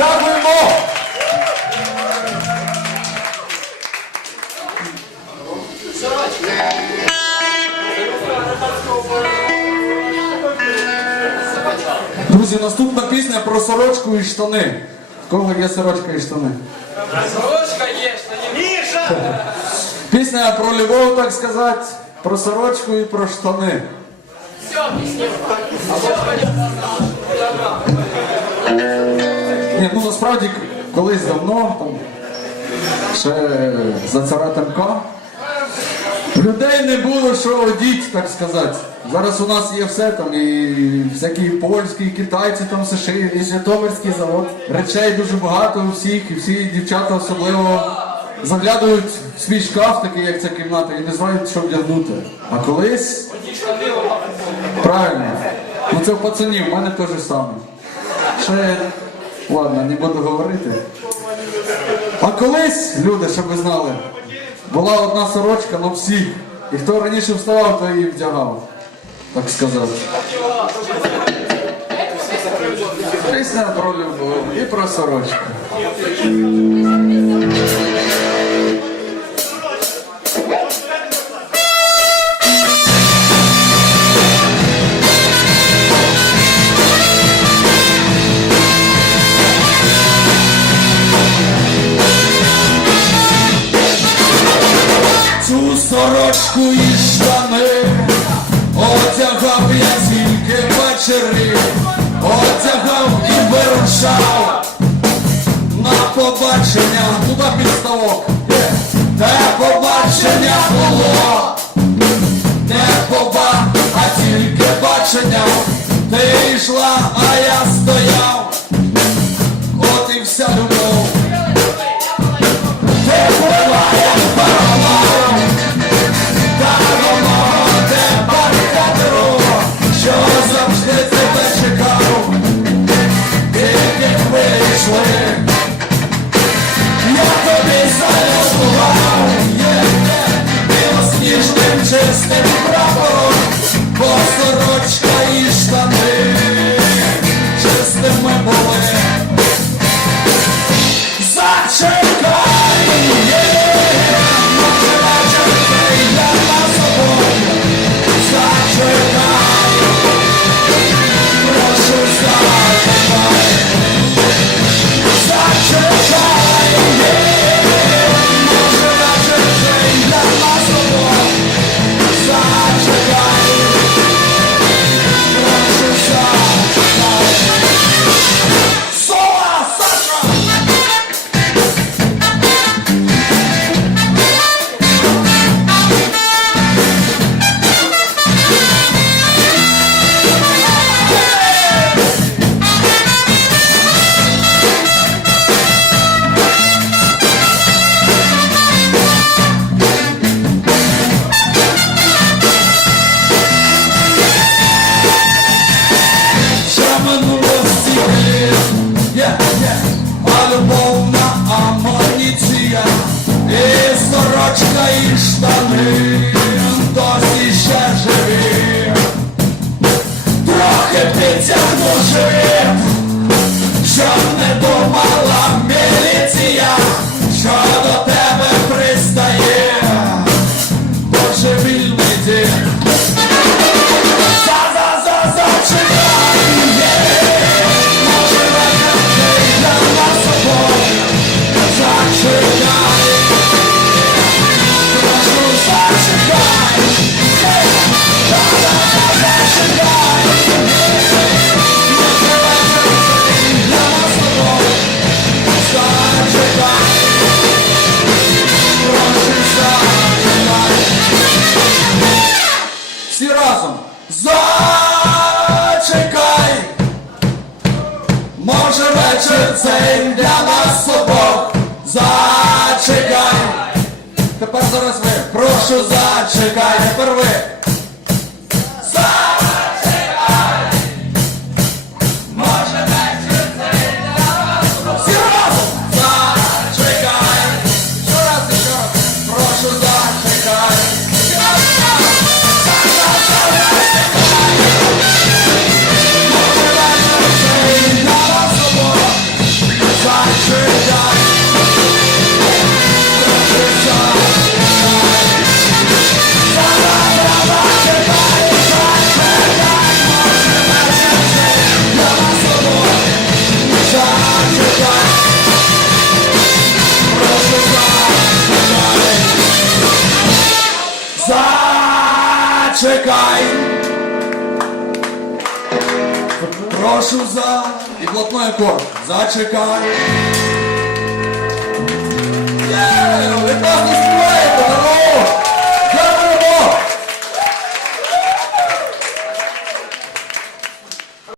Дякуємо! Друзі, наступна пісня про сорочку і штани. В кого є сорочка і штани? Сорочка є, штани. Міша! Пісня про любов, так сказати, про сорочку і про штани. Все, пісня. Все, понятно. Ні, ну насправді колись давно, там, ще за цара Тимка, в людей не було що одіть, так сказати. Зараз у нас є все там, і всякі польські, і китайці там все шиють, і Житомирський завод. Речей дуже багато у всіх, і всі дівчата особливо заглядують в свій шкаф, такий як ця кімната, і не знають, що вдягнути. А колись. Правильно. Ну це в пацанів, в мене те ж саме. Ще, ладно, не буду говорити. А колись, люди, щоб ви знали, була одна сорочка на всіх. І хто раніше вставав, то її вдягав. Так сказати. Пісня про любов і про сорочку. І на побачення, туди підставок, де побачення було, не поба, а тільки бачення, ти йшла, а я стояв, досі ще живі. Трохи підтягну живіт, щоб не думала міліція, що Прошу зачекай. перви. ви. Прошу за і блатной акорд. Зачекай. Є! Ви класно співаєте!